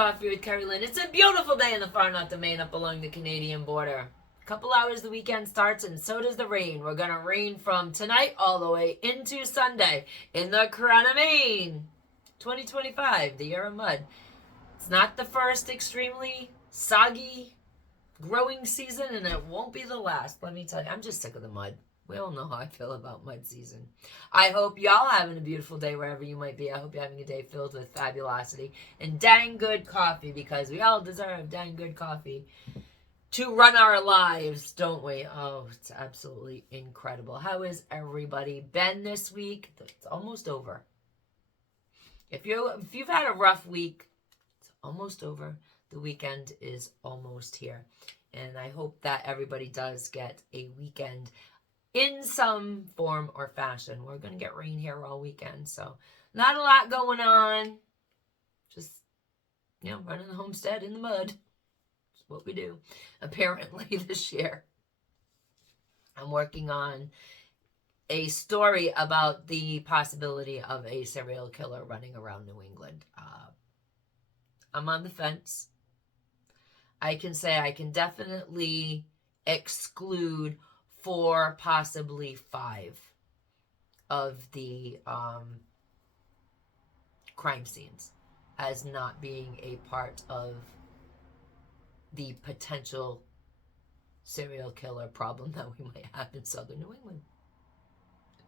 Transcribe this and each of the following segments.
Coffee with Kerri-Lynn. It's a beautiful day in the far north of Maine up along the Canadian border. A couple hours the weekend starts and so does the rain. We're going to rain from tonight all the way into Sunday in the crown of Maine. 2025, the year of mud. It's not the first extremely soggy growing season, and it won't be the last. Let me tell you, I'm just sick of the mud. We all know how I feel about mud season. I hope y'all having a beautiful day wherever you might be. I hope you're having a day filled with fabulosity and dang good coffee, because we all deserve dang good coffee to run our lives, don't we? Oh, it's absolutely incredible. How has everybody been this week? It's almost over. If you've had a rough week, it's almost over. The weekend is almost here. And I hope that everybody does get a weekend in some form or fashion. We're going to get rain here all weekend, so not a lot going on. Just, running the homestead in the mud. That's what we do, apparently, this year. I'm working on a story about the possibility of a serial killer running around New England. I'm on the fence. I can say I can definitely exclude 4, possibly 5 of the crime scenes as not being a part of the potential serial killer problem that we might have in southern New England.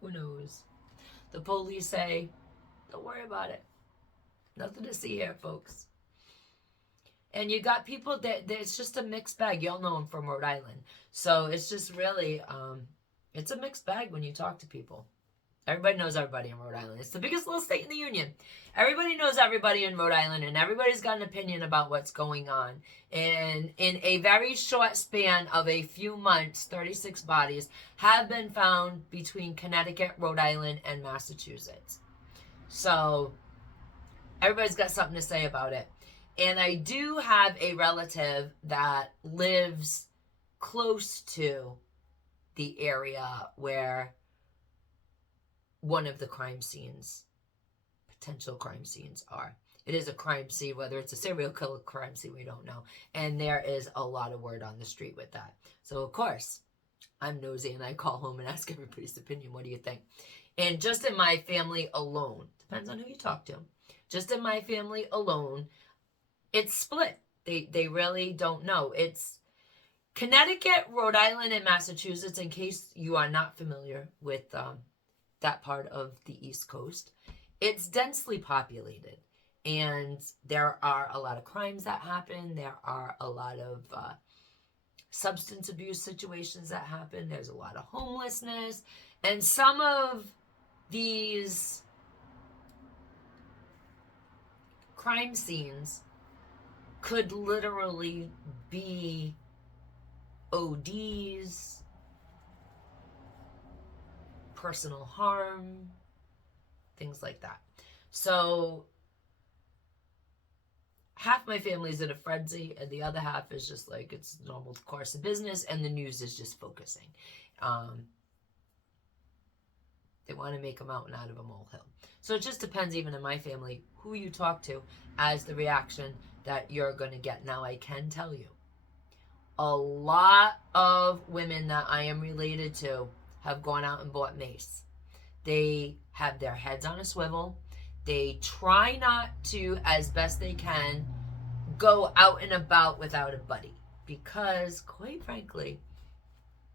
Who knows? The police say, don't worry about it. Nothing to see here, folks. And you got people that it's just a mixed bag. Y'all know I'm from Rhode Island. So it's just really, it's a mixed bag when you talk to people. Everybody knows everybody in Rhode Island. It's the biggest little state in the Union. Everybody knows everybody in Rhode Island, and everybody's got an opinion about what's going on. And in a very short span of a few months, 36 bodies have been found between Connecticut, Rhode Island, and Massachusetts. So everybody's got something to say about it. And I do have a relative that lives close to the area where one of the potential crime scenes are. It is a crime scene, whether it's a serial killer crime scene, we don't know. And there is a lot of word on the street with that. So, of course, I'm nosy and I call home and ask everybody's opinion. What do you think? And just in my family alone, depends on who you talk to, just in my family alone, it's split. They really don't know. It's Connecticut, Rhode Island, and Massachusetts, in case you are not familiar with that part of the East Coast. It's densely populated, and there are a lot of crimes that happen. There are a lot of substance abuse situations that happen. There's a lot of homelessness, and some of these crime scenes could literally be ODs, personal harm, things like that. So half my family is in a frenzy, and the other half is just like, it's normal course of business, and the news is just focusing. They want to make a mountain out of a molehill. So it just depends, even in my family, who you talk to as the reaction that you're going to get. Now, I can tell you, a lot of women that I am related to have gone out and bought mace. They have their heads on a swivel. They try not to, as best they can, go out and about without a buddy. Because, quite frankly,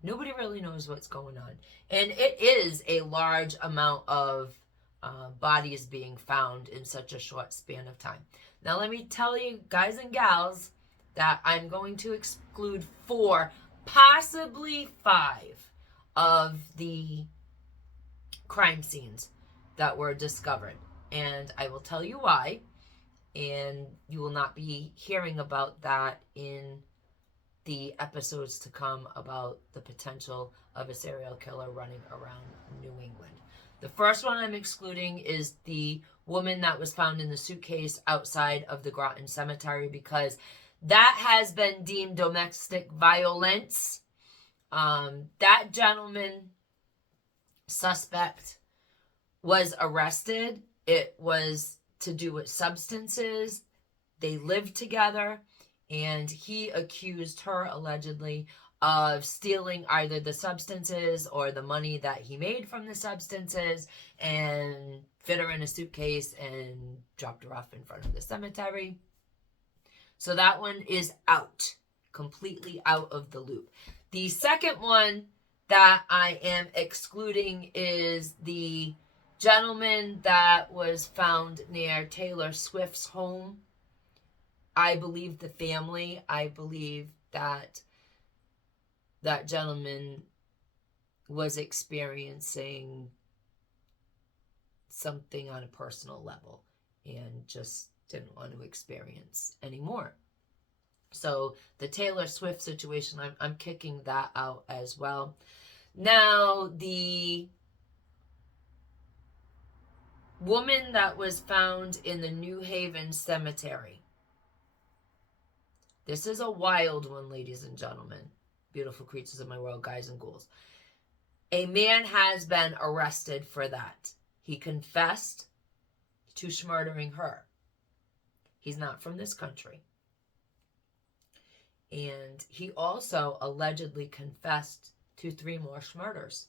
nobody really knows what's going on. And it is a large amount of bodies being found in such a short span of time. Now, let me tell you, guys and gals, that I'm going to exclude 4, possibly 5 of the crime scenes that were discovered. And I will tell you why. And you will not be hearing about that in the episodes to come about the potential of a serial killer running around New England. The first one I'm excluding is the woman that was found in the suitcase outside of the Groton Cemetery, because that has been deemed domestic violence. That gentleman, suspect, was arrested. It was to do with substances. They lived together, and he accused her, allegedly, of stealing either the substances or the money that he made from the substances, and fit her in a suitcase and dropped her off in front of the cemetery. So that one is out, completely out of the loop. The second one that I am excluding is the gentleman that was found near Taylor Swift's home. I believe the family. I believe that that gentleman was experiencing something on a personal level and just didn't want to experience anymore. So the Taylor Swift situation, I'm kicking that out as well. Now, the woman that was found in the New Haven cemetery. This is a wild one, ladies and gentlemen. Beautiful creatures of my world, guys and ghouls. A man has been arrested for that. He confessed to murdering her. He's not from this country. And he also allegedly confessed to 3 more murders.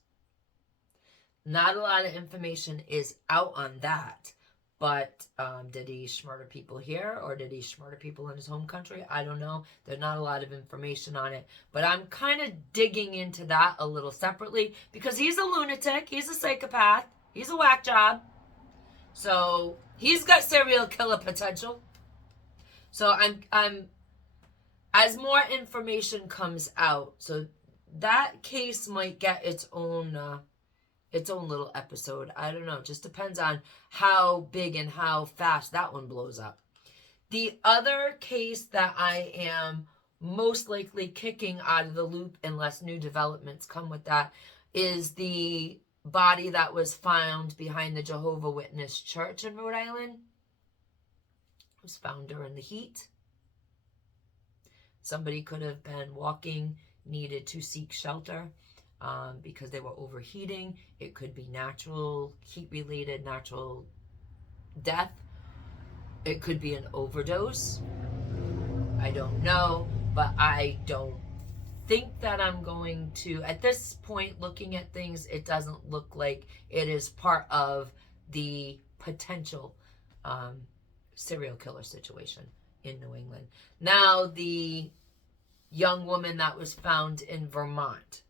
Not a lot of information is out on that. But did he murder people here, or did he murder people in his home country? I don't know. There's not a lot of information on it. But I'm kind of digging into that a little separately, because he's a lunatic. He's a psychopath. He's a whack job. So he's got serial killer potential. So I'm as more information comes out, so that case might get its own little episode. I don't know. It just depends on how big and how fast that one blows up. The other case that I am most likely kicking out of the loop, unless new developments come with that, is the body that was found behind the Jehovah's Witness church in Rhode Island. It was found during the heat. Somebody could have been walking, needed to seek shelter because they were overheating. It could be natural, heat-related, natural death. It could be an overdose. I don't know, but I don't think that I'm going to, at this point, looking at things, it doesn't look like it is part of the potential serial killer situation in New England. Now, the young woman that was found in Vermont,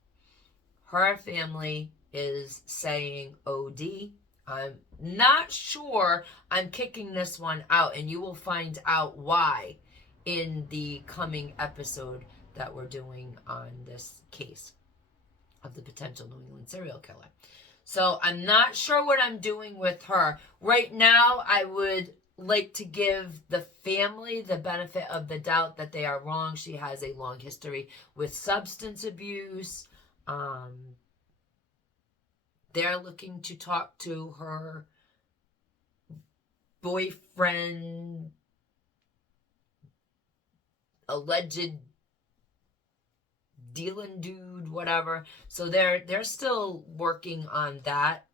her family is saying OD. I'm not sure. I'm kicking this one out, and you will find out why in the coming episode that we're doing on this case of the potential New England serial killer. So I'm not sure what I'm doing with her. Right now, I would like to give the family the benefit of the doubt that they are wrong. She has a long history with substance abuse. They're looking to talk to her boyfriend, alleged dealing dude, whatever. So they're still working on that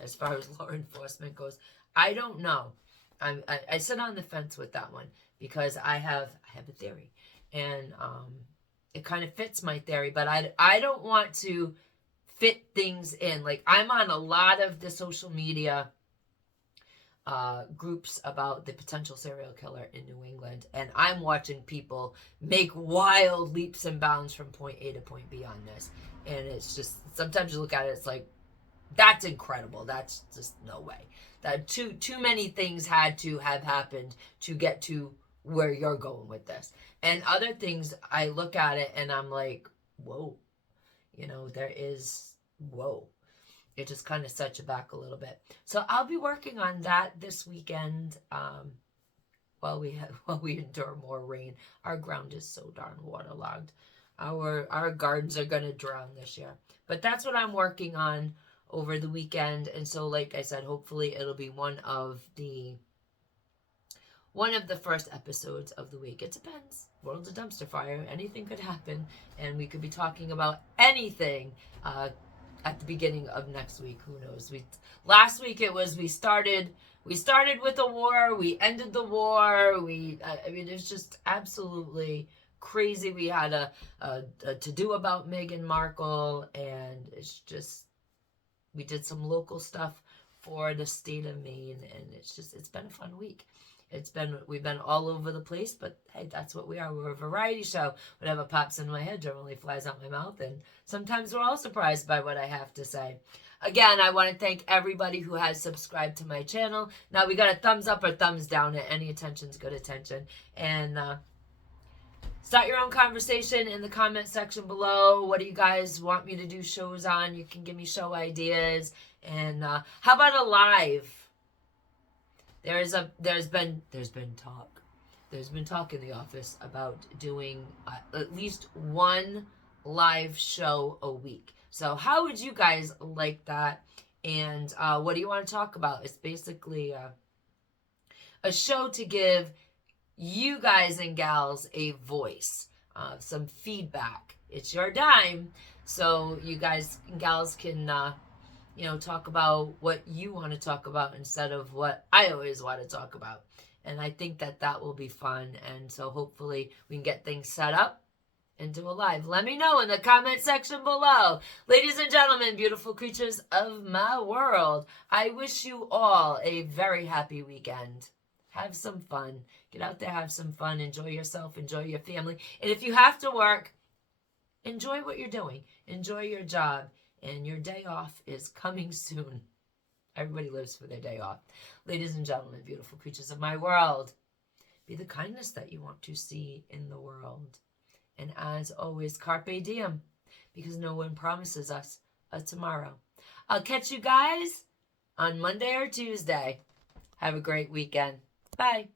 as far as law enforcement goes. I don't know. I sit on the fence with that one because I have a theory, and it kind of fits my theory, but I don't want to fit things in. Like, I'm on a lot of the social media groups about the potential serial killer in New England, and I'm watching people make wild leaps and bounds from point A to point B on this, and it's just, sometimes you look at it, it's like, that's incredible. That's just no way. That too many things had to have happened to get to where you're going with this. And other things, I look at it and I'm like, whoa, there is, whoa. It just kind of sets you back a little bit. So I'll be working on that this weekend while we endure more rain. Our ground is so darn waterlogged. Our gardens are going to drown this year. But that's what I'm working on over the weekend. And so, like I said, hopefully it'll be one of the first episodes of the week. It depends. World's a dumpster fire. Anything could happen, and we could be talking about anything. at the beginning of next week. Who knows? Last week it was we started with a war, we ended the war. I mean, it's just absolutely crazy. We had a to-do about Meghan Markle, and it's just, we did some local stuff for the state of Maine, and it's been a fun week. We've been all over the place, but hey, that's what we are. We're a variety show. Whatever pops in my head generally flies out my mouth, and sometimes we're all surprised by what I have to say. Again, I want to thank everybody who has subscribed to my channel. Now, we got a thumbs up or thumbs down. Any attention's good attention. And start your own conversation in the comment section below. What do you guys want me to do shows on? You can give me show ideas. And how about a live? There's been talk. There's been talk in the office about doing at least one live show a week. So how would you guys like that? And what do you want to talk about? It's basically a show to give you guys and gals a voice, some feedback. It's your dime, so you guys and gals can talk about what you want to talk about instead of what I always want to talk about. And I think that will be fun. And so hopefully we can get things set up and do a live. Let me know in the comment section below. Ladies and gentlemen, beautiful creatures of my world, I wish you all a very happy weekend. Have some fun. Get out there, have some fun. Enjoy yourself, enjoy your family. And if you have to work, enjoy what you're doing. Enjoy your job. And your day off is coming soon. Everybody lives for their day off. Ladies and gentlemen, beautiful creatures of my world, be the kindness that you want to see in the world. And as always, Carpe Diem, because no one promises us a tomorrow. I'll catch you guys on Monday or Tuesday. Have a great weekend. Bye.